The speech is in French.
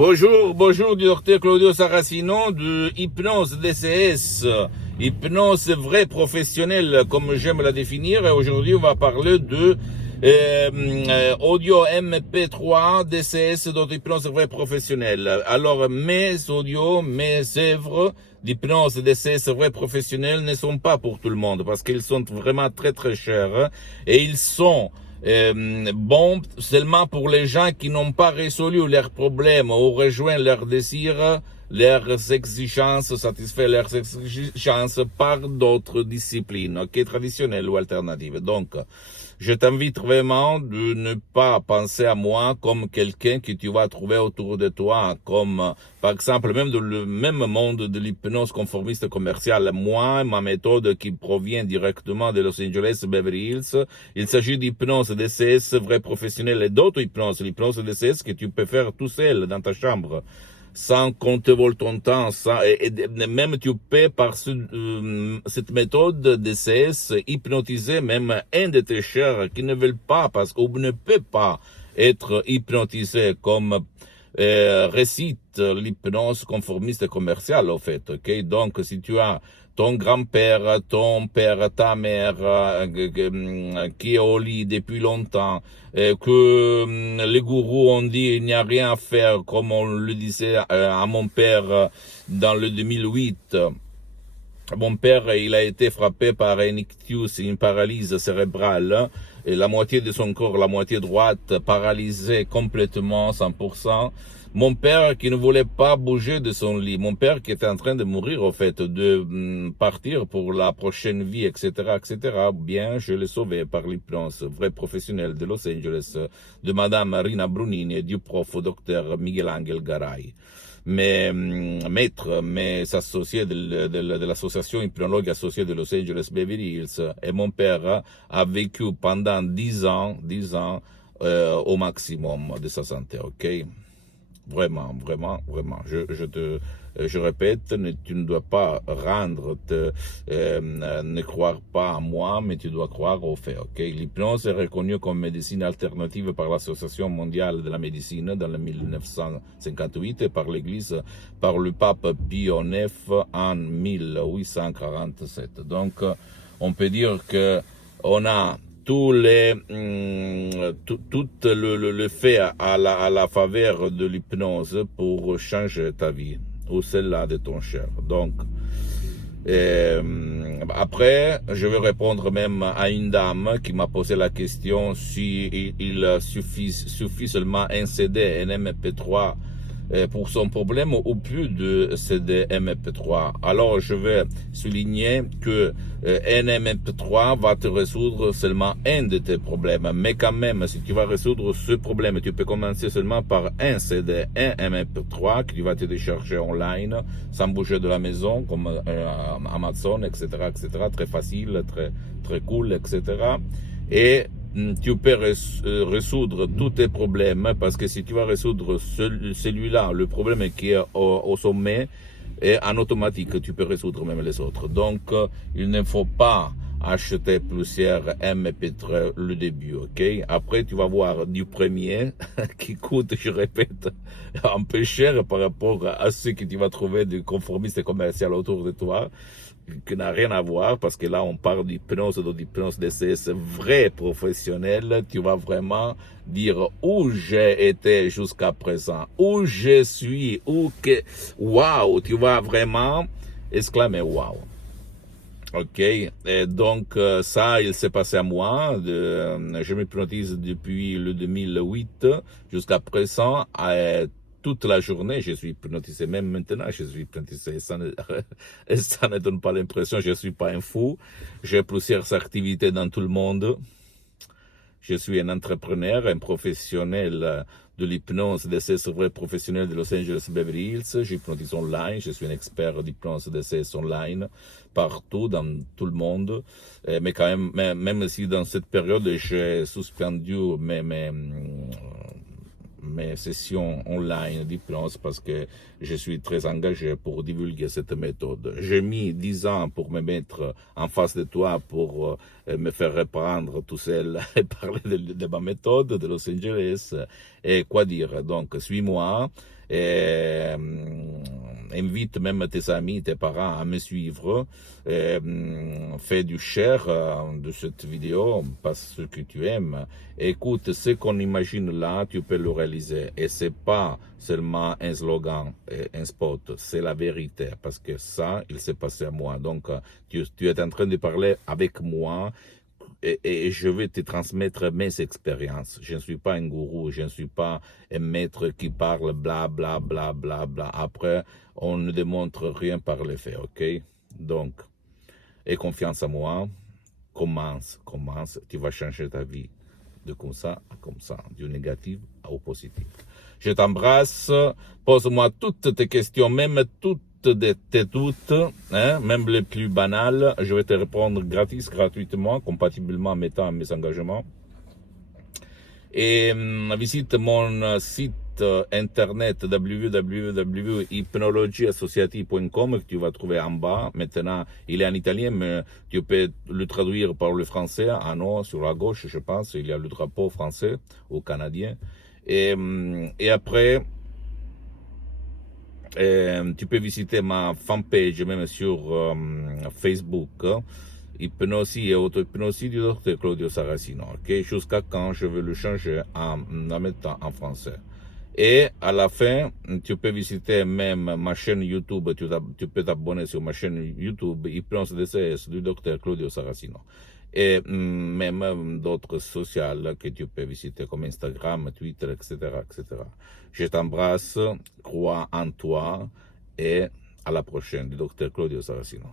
Bonjour, du docteur Claudio Saracino de Hypnose DCS. Hypnose vraie professionnelle, comme j'aime la définir. Et aujourd'hui, on va parler de audio MP3 DCS d'hypnose vraie professionnelle. Alors, mes audios, mes œuvres d'hypnose DCS vraie professionnelle ne sont pas pour tout le monde parce qu'ils sont vraiment très très chers et ils sont bon seulement pour les gens qui n'ont pas résolu leurs problèmes ou rejoint leurs désirs, leurs exigences, satisfait leurs exigences par d'autres disciplines, traditionnelles ou alternatives. Donc, je t'invite vraiment de ne pas penser à moi comme quelqu'un que tu vas trouver autour de toi, comme par exemple même dans le même monde de l'hypnose conformiste commerciale. Moi, ma méthode qui provient directement de Los Angeles, Beverly Hills, il s'agit d'hypnose DCS vrai professionnel et d'autres hypnoses, l'hypnose DCS que tu peux faire tout seul dans ta chambre, sans qu'on te vole ton temps, et même tu peux par cette méthode DCS hypnotiser même un de tes chers qui ne veulent pas, parce qu'on ne peut pas être hypnotisé comme récite l'hypnose conformiste commerciale, au fait, ok? Donc, si tu as ton grand-père, ton père, ta mère, qui est au lit depuis longtemps, que les gourous ont dit il n'y a rien à faire, comme on le disait à mon père dans le 2008. Mon père, il a été frappé par un ictus, une paralysie cérébrale, et la moitié de son corps, la moitié droite, paralysée complètement, 100%. Mon père qui ne voulait pas bouger de son lit, mon père qui était en train de mourir, au fait, de partir pour la prochaine vie, etc., etc. Bien, je l'ai sauvé par l'hypnose vrai professionnel de Los Angeles, de Madame Rina Brunini et du prof docteur Miguel Angel Garay. Mes associés de l'association hypnologue associée de Los Angeles Beverly Hills, et mon père a vécu pendant 10 ans, au maximum de sa santé, ok? Vraiment. Je répète, tu ne dois pas ne croire pas à moi, mais tu dois croire aux faits, ok? L'hypnose est reconnue comme médecine alternative par l'Association mondiale de la médecine dans le 1958 et par l'Église, par le pape Pie IX en 1847. Donc, on peut dire que on a tout le fait à la faveur de l'hypnose pour changer ta vie ou celle-là de ton cher. Donc, après, je vais répondre même à une dame qui m'a posé la question si il suffit seulement un CD, un MP3 pour son problème ou plus de CD MP3. Alors, je vais souligner que un MP3 va te résoudre seulement un de tes problèmes. Mais quand même, si tu vas résoudre ce problème, tu peux commencer seulement par un CD, un MP3 que tu vas télécharger online, sans bouger de la maison, comme Amazon, etc., etc. Très facile, très cool, etc. Et tu peux résoudre tous tes problèmes, parce que si tu vas résoudre celui-là, le problème qui est au sommet, et en automatique, tu peux résoudre même les autres. Donc, il ne faut pas acheter plusieurs MP3 le début, ok? Après, tu vas voir du premier qui coûte, je répète, un peu cher par rapport à ce que tu vas trouver de conformiste commercial autour de toi, qui n'a rien à voir, parce que là, on parle d'hypnose DCS vrai professionnel. Tu vas vraiment dire où j'ai été jusqu'à présent, où je suis, waouh, tu vas vraiment exclamer waouh. Ok, et donc ça, il s'est passé à moi. Je m'hypnotise depuis le 2008 jusqu'à présent. Toute la journée, je suis hypnotisé. Même maintenant, je suis hypnotisé. Ça ne donne pas l'impression, je suis pas un fou. J'ai plusieurs activités dans tout le monde. Je suis un entrepreneur, un professionnel de l'hypnose DCS vrai professionnel de Los Angeles Beverly Hills. J'hypnotise online, je suis un expert d'hypnose DCS online partout, dans tout le monde. Mais quand même si dans cette période j'ai suspendu mes sessions online d'hypnose parce que je suis très engagé pour divulguer cette méthode. J'ai mis 10 ans pour me mettre en face de toi pour me faire reprendre tout seul et parler de ma méthode de Los Angeles. Et quoi dire? Donc, suis-moi. Et, invite même tes amis, tes parents à me suivre. Fais du share de cette vidéo parce que tu aimes. Écoute, ce qu'on imagine là, tu peux le réaliser. Et c'est pas seulement un slogan, un spot, c'est la vérité. Parce que ça, il s'est passé à moi. Donc, tu es en train de parler avec moi. Et je vais te transmettre mes expériences. Je ne suis pas un gourou, je ne suis pas un maître qui parle bla bla bla bla bla. Après, on ne démontre rien par les faits, ok? Donc, aie confiance en moi. Commence, tu vas changer ta vie de comme ça à comme ça, du négatif au positif. Je t'embrasse, pose-moi toutes tes questions, même toutes tes doutes, hein, même les plus banales, je vais te répondre gratuitement, compatiblement en mettant mes engagements. Et visite mon site internet www.hypnologieassociative.com que tu vas trouver en bas. Maintenant, il est en italien, mais tu peux le traduire par le français. En haut, sur la gauche, je pense, il y a le drapeau français ou canadien. Et après, tu peux visiter ma fanpage, même sur Facebook, hein. Hypnosie et auto-hypnosie du docteur Claudio Saracino, ok? Jusqu'à quand je vais le changer en mettant en français. Et à la fin, tu peux visiter même ma chaîne YouTube, tu peux t'abonner sur ma chaîne YouTube, Hypnose DCS du docteur Claudio Saracino. Et même d'autres sociales que tu peux visiter comme Instagram, Twitter, etc., etc. Je t'embrasse, crois en toi et à la prochaine du docteur Claudio Saracino.